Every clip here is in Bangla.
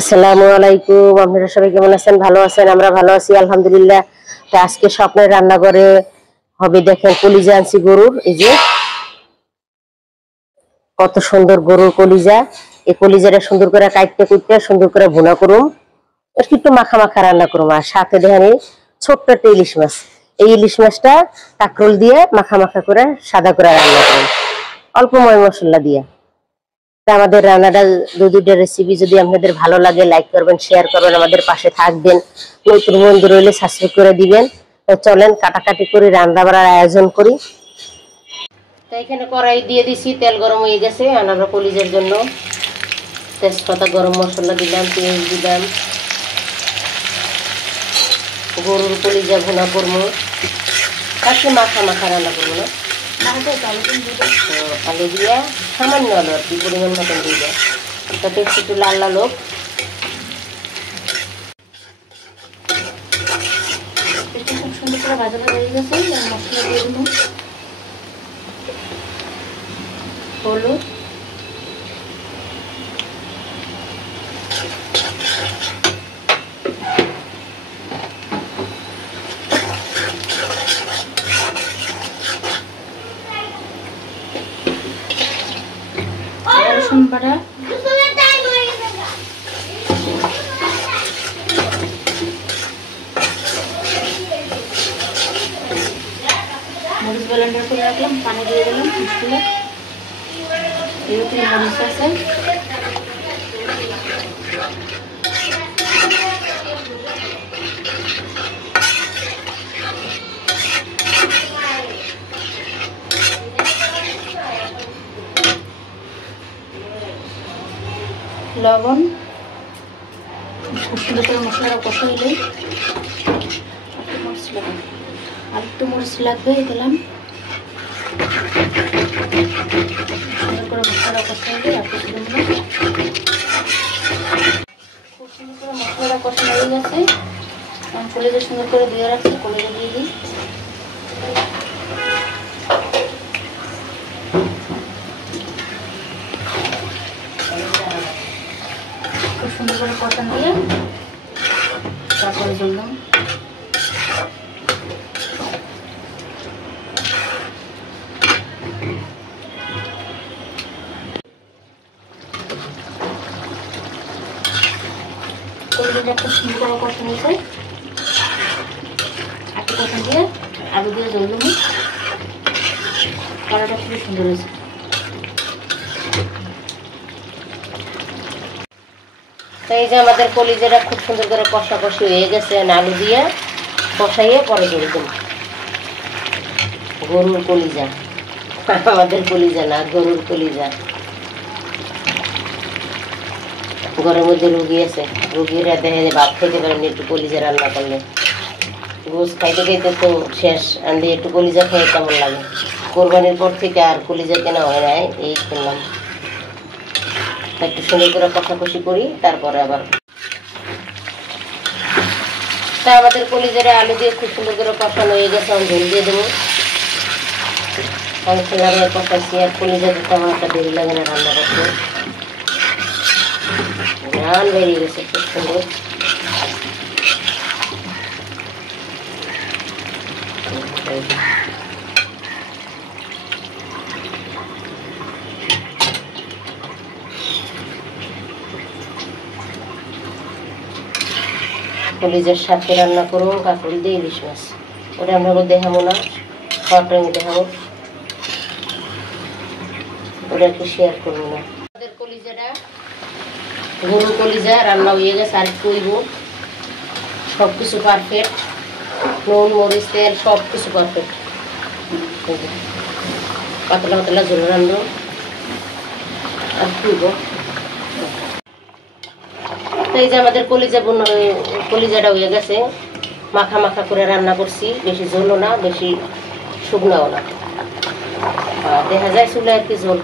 আসসালামু আলাইকুম। আপনারা সবাই কেমন আছেন? ভালো আছেন? আমরা ভালো আছি আলহামদুলিল্লাহ। তো আজকে স্বপ্নের রান্নাঘরে হবে, দেখেন কলিজা আনছি গরুর। এই যে কত সুন্দর গরুর কলিজা। এই কলিজাটা সুন্দর করে কাটতে কুটতে সুন্দর করে ভুনা করুম, একটু মাখা মাখা রান্না করুম। আর সাথে দেখেন এই ছোট্ট একটা ইলিশ মাছ, এই ইলিশ মাছটা কাঁকরোল দিয়ে মাখা মাখা করে সাদা করে রান্না করুম, অল্প ময় মশলা দিয়ে। আমাদের রান্নাটা দুইটা রেসিপি যদি আপনাদের ভালো লাগে লাইক করবেন, শেয়ার করবেন, আমাদের পাশে থাকবেন। নতুন বন্ধু রইলে সাবস্ক্রাইব করে দিবেন। তো চলেন কাটাকাটি করে রান্না বাড়ার আয়োজন করি। তো এখানে কড়াই দিয়ে দিছি, তেল গরম হয়ে গেছে আনারো কলিজার জন্য। তেজপাতা, গরম মশলা দিলাম, পেঁয়াজ দিলাম। গরুর কলিজা ভুনা করবো, তাকে মাখা মাখা রান্না করবো না, আলু দিয়া সামান্য আলু আর কি পরিমাণ মতন দিয়ে, তাতে একটু লাল লাল হোক। খুব সুন্দর করে ভাজা ভাজা হয়ে গেছে। মশলা দিয়ে দেবো, হলুদ, রসুন বাটা, মরিচ ব্লেন্ডার করে রাখলাম, পানি দিয়ে দিলাম মুশকিলে। এরকম মরিচ আছে, লবণ, খুব সুন্দর করে মশলাটা কষাইলে আর একটু মরিচ লাগবে, দিলাম। সুন্দর করে মশলাটা কষাইলে খুব সুন্দর করে মশলাটা কষানো হয়ে গেছে। আমি কলিজা সুন্দর করে ধুয়ে রাখছি, কলিজা দিয়ে দিই। খুব সুন্দর করে কষান দিয়ে তারপরে জললাম। কলিজাটা খুব সুন্দর করে কষানো হয়েছে, একটু কষান দিয়ে আলু দিয়ে জল দেবো। কড়াটা খুবই সুন্দর হয়েছে। তো এই যে আমাদের কলিজাটা খুব সুন্দর করে কষাকষি হয়ে গেছে, আলু দিয়ে কষাইয়ে পরে জল দেবো। গরুর কলিজা, আমাদের কলিজা না, গরুর কলিজা। ঘরের মধ্যে রুগী আছে, রুগীরা দেখে ভাত খেতে পারেন একটু কলিজা রান্না করলে। গোস খাইতে খাইতে তো শেষ, আন্দি একটু কলিজা খেয়ে কেমন লাগে। কোরবানির পর থেকে আর কলিজা কেনা হয় নাই, এই কিনলাম। একটু সুন্দর করে কষাকষি করি, তারপরে আবার তা আমাদের কলিজারে আলু দিয়ে খুব সুন্দর করে কষানো হয়ে গেছে। আমি ঝোল দিয়ে দেবো। অনেক লাগে কষাইছি, আর কলিজা দিতে আমার একটা দেরি লাগে না রান্না করতে। রান বেরিয়ে গেছে খুব সুন্দর। কলিজার সাথে রান্না করবো কাঁকরোল দিয়ে ইলিশ মাছ, ওটা আমরা দেখাবো না, শর্ট টাইমে দেখাবো, ওটা একটু শেয়ার করবো না। আমাদের কলিজাটা গরুর কলিজা রান্না হয়ে গেছে, আর একটু হইব। সব কিছু পারফেক্ট, নুন মরিচ তেল সব কিছু পারফেক্ট। পাতলা পাতলা ঝোল রান্না আর একটু হইব। তো এই যে আমাদের কলিজাটা হয়ে গেছে, মাখা মাখা করে রান্না করছি। বেশি ঝোলও না, বেশি শুকনাও না, দেখা যায় চুলে আর কি ঝোল।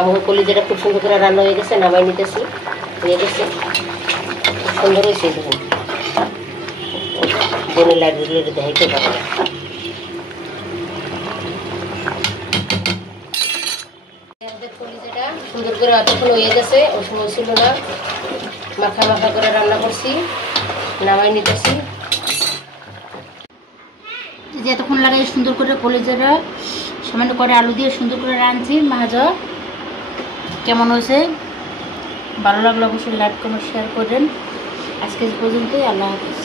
আমার কলিজাটা খুব সুন্দর করে রান্না হয়ে গেছে, নামাই নিতেছি। হয়ে গেছে, খুব সুন্দর হয়েছে। দেখুন বোনের লাইব্রেরি দেখাইতে পারে। আমাদের কলিজাটা সুন্দর করে অতক্ষণ হয়ে গেছে, ওই সময় ছিল না, মাখা মাখা করে রান্না করছি, নামাই নিতেছি। যে এতক্ষণ লাগাই সুন্দর করে কলিজাটা সামান্য করে আলু দিয়ে সুন্দর করে রাঁধছি ভাজা। কেমন হয়েছে ভালো লাগলে অবশ্যই লাইক কমেন্ট শেয়ার করবেন। আজকে পর্যন্তই, আল্লাহ হাফেজ।